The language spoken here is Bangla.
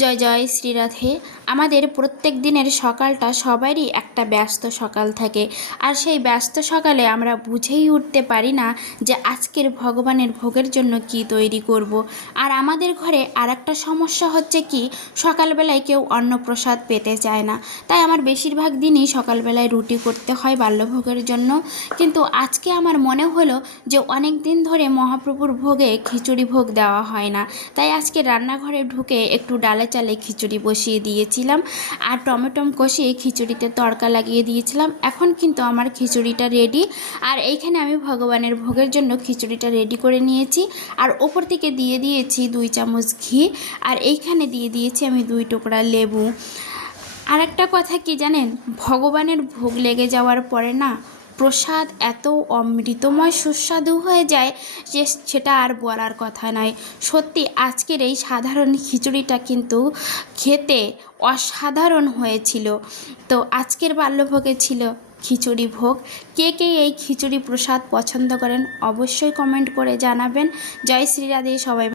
জয় জয় শ্রীরাধে। আমাদের প্রত্যেক দিনের সকালটা সবারই একটা ব্যস্ত সকাল থাকে, আর সেই ব্যস্ত সকালে আমরা বুঝেই উঠতে পারি না যে আজকের ভগবানের ভোগের জন্য কি তৈরি করব। আর আমাদের ঘরে আর একটা সমস্যা হচ্ছে কি, সকালবেলায় কেউ অন্নপ্রসাদ পেতে চায় না, তাই আমার বেশিরভাগ দিনই সকালবেলায় রুটি করতে হয় বাল্যভোগের জন্য। কিন্তু আজকে আমার মনে হলো যে অনেক দিন ধরে মহাপ্রভুর ভোগে খিচুড়ি ভোগ দেওয়া হয় না, তাই আজকে রান্নাঘরে ঢুকে একটু ডালে চালে খিচুড়ি বসিয়ে দিয়েছিলাম আর টমেটো কষিয়ে খিচুড়িতে তড়কা লাগিয়ে দিয়েছিলাম। এখন কিন্তু আমার খিচুড়িটা রেডি, আর এইখানে আমি ভগবানের ভোগের জন্য খিচুড়িটা রেডি করে নিয়েছি। আর ওপর থেকে দিয়ে দিয়েছি 2 চামচ ঘি, আর এইখানে দিয়ে দিয়েছি আমি 2 টুকরা লেবু। আর একটা কথা কি জানেন, ভগবানের ভোগ লেগে যাওয়ার পরে না প্রসাদ এত অমৃতময় সুস্বাদু হয়ে যায় যে সেটা আর বলার কথা নয়। সত্যি আজকের এই সাধারণ খিচুড়িটা কিন্তু খেতে অসাধারণ হয়েছিল। তো আজকের বাল্যভোগে ছিল খিচুড়ি ভোগ। কে কে এই খিচুড়ি প্রসাদ পছন্দ করেন অবশ্যই কমেন্ট করে জানাবেন। জয় শ্রীরাধে সবাই।